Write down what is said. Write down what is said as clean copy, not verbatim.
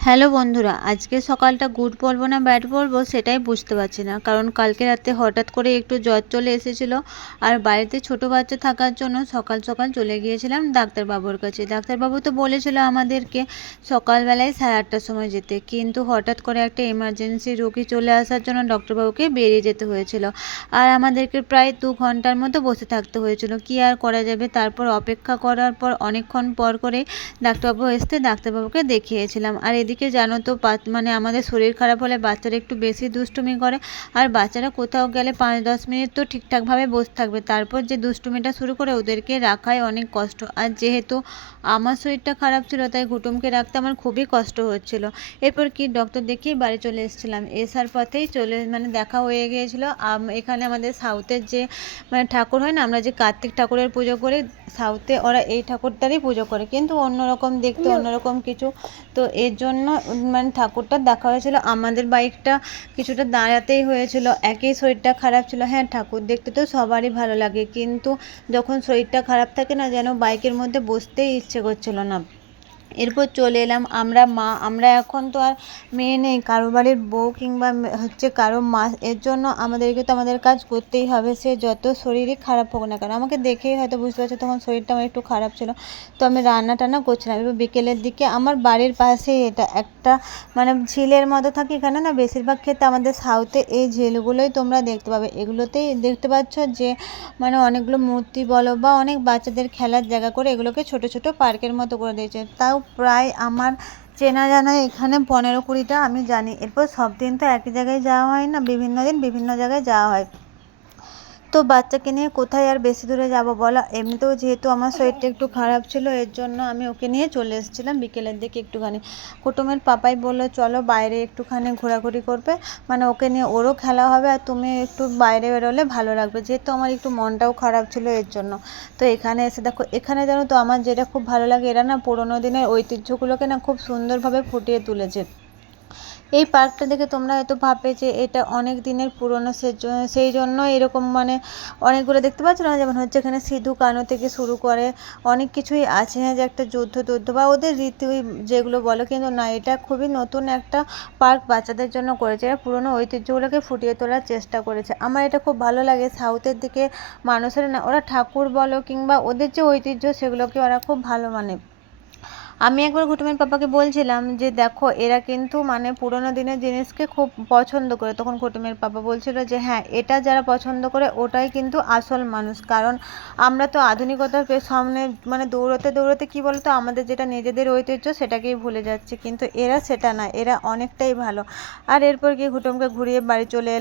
Hello বন্ধুরা, আজকে সকালটা গুড বলবো না ব্যাড বলবো সেটাই বুঝতে পারছি না। কারণ কালকে রাতে হঠাৎ করে একটু জ্বর চলে এসেছিলো। আর বাড়িতে ছোট বাচ্চা থাকার জন্য সকাল সকাল চলে গিয়েছিলাম ডাক্তারবাবুর কাছে। ডাক্তারবাবু তো বলেছিল আমাদেরকে সকালবেলায় 8:30টার সময় যেতে, কিন্তু হঠাৎ করে একটা এমার্জেন্সি রোগী চলে আসার জন্য ডক্টরবাবুকে বেরিয়ে যেতে হয়েছিল। আর আমাদেরকে প্রায় 2 ঘন্টার মতো বসে থাকতে হয়েছিল। কি আর করা যাবে, তারপর অপেক্ষা করার পর অনেকক্ষণ পর করে ডাক্তারবাবু এসে ডাক্তারবাবুকে দেখিয়েছিলাম। আর এদিকে জানো তো মানে আমাদের শরীর খারাপ হলে বাচ্চারা একটু বেশি দুষ্টুমি করে। আর বাচ্চারা কোথাও গেলে 5-10 মিনিট তো ঠিকঠাকভাবে বসে থাকবে, তারপর যে দুষ্টুমিটা শুরু করে ওদেরকে রাখাই অনেক কষ্ট। আর যেহেতু আমার শরীরটা খারাপ ছিল তাই ঘুটুমকে রাখতে আমার খুবই কষ্ট হচ্ছিল। এরপর কি ডক্টর দেখিয়ে বাড়ি চলে এসেছিলাম। এসার পথেই দেখা হয়ে গিয়েছিল এখানে আমাদের সাউথের যে ঠাকুর হয় না, আমরা যে কার্তিক ঠাকুরের পুজো করি সাউথে, ওরা এই ঠাকুরটারই পুজো করে, কিন্তু অন্যরকম দেখতে, অন্যরকম কিছু। তো এর জন্য ঠাকুরটা দেখা হয়েছিল। আমাদের বাইকটা কিছুটা দাঁড়াতেই হয়েছিল, একই শরীরটা খারাপ ছিল। হ্যাঁ, ঠাকুর দেখতে তো সবারই ভালো লাগে, কিন্তু যখন শরীরটা খারাপ থাকে না, যেন বাইকের মধ্যে বসতেই ইচ্ছে করছিল না। এরপর চলে এলাম আমরা এখন তো আর মেয়ে নেই, কারো বাড়ির বউ কিংবা কারো মা। এর জন্য আমাদেরকে তো আমাদের কাজ করতেই হবে, সে যত শরীরই খারাপ হোক না কেন। আমাকে দেখেই হয়তো বুঝতে পারছো তখন শরীরটা আমার একটু খারাপ ছিল, তো আমি রান্না টান্না করছিলাম। এবার বিকেলের দিকে আমার বাড়ির পাশেই এটা একটা ঝিলের মতো থাকে। এখানে না বেশিরভাগ ক্ষেত্রে আমাদের সাউথে এই ঝিলগুলোই তোমরা দেখতে পাবে। এগুলোতেই দেখতে পাচ্ছ যে অনেকগুলো মূর্তি বলো বা অনেক বাচ্চাদের খেলার জায়গা করে এগুলোকে ছোট ছোট পার্কের মতো করে দিয়েছে। তাও প্রায় আমার চেনা জানা এখানে 15-20টা আমি জানি। এরপর সব দিন তো একই জায়গায় যাওয়া হয় না, বিভিন্ন দিন বিভিন্ন জায়গায় যাওয়া হয়। তো বাচ্চাকে নিয়ে কোথায় আর বেশি দূরে যাব বলো। এমনিতেও যেহেতু আমার শরীরটা একটু খারাপ ছিল, এর জন্য আমি ওকে নিয়ে চলে এসেছিলাম বিকেলের দিকে একটুখানি। কুটুমের পাপাই বললো চলো বাইরে একটুখানি ঘোরাঘুরি করবে, ওকে নিয়ে ওরও খেলা হবে আর তুমি একটু বাইরে বেরোলে ভালো লাগবে, যেহেতু আমার একটু মনটাও খারাপ ছিল এর জন্য। তো এখানে এসে দেখো, এখানে জানো তো আমার যেটা খুব ভালো লাগে, এরা না পুরোনো দিনের ঐতিহ্যগুলোকে না খুব সুন্দরভাবে ফুটিয়ে তুলেছে। এই পার্কটা দেখে তোমরা হয়তো ভাববে যে এটা অনেক দিনের পুরনো, সেই জন্য এরকম অনেকগুলো দেখতে পাচ্ছ না, যেমন হচ্ছে এখানে সিধু কানু থেকে শুরু করে অনেক কিছুই আছে। হ্যাঁ, যে একটা যুদ্ধ বা ওদের রীতি যেগুলো বলো, কিন্তু না, এটা খুবই নতুন একটা পার্ক বাচ্চাদের জন্য করেছে। এরা পুরনো ঐতিহ্যগুলোকে ফুটিয়ে তোলার চেষ্টা করেছে। আমার এটা খুব ভালো লাগে। সাউথের দিকে মানুষেরা না, ওরা ঠাকুর বলো কিংবা ওদের যে ঐতিহ্য সেগুলোকে ওরা খুব ভালো আমি একবার ঘুটুমের পাপাকে বলছিলাম যে দেখো এরা কিন্তু পুরোনো দিনের জিনিসকে খুব পছন্দ করে। তখন ঘুটুমের পাপা বলছিল যে হ্যাঁ, এটা যারা পছন্দ করে ওটাই কিন্তু আসল মানুষ। কারণ আমরা তো আধুনিকতার সামনে দৌড়তে দৌড়তে কী বলতো, আমাদের যেটা নিজেদের ঐতিহ্য সেটাকেই ভুলে যাচ্ছে, কিন্তু এরা সেটা না, এরা অনেকটাই ভালো। আর এরপর গিয়ে ঘুটুমকে ঘুরিয়ে বাড়ি চলে এলাম।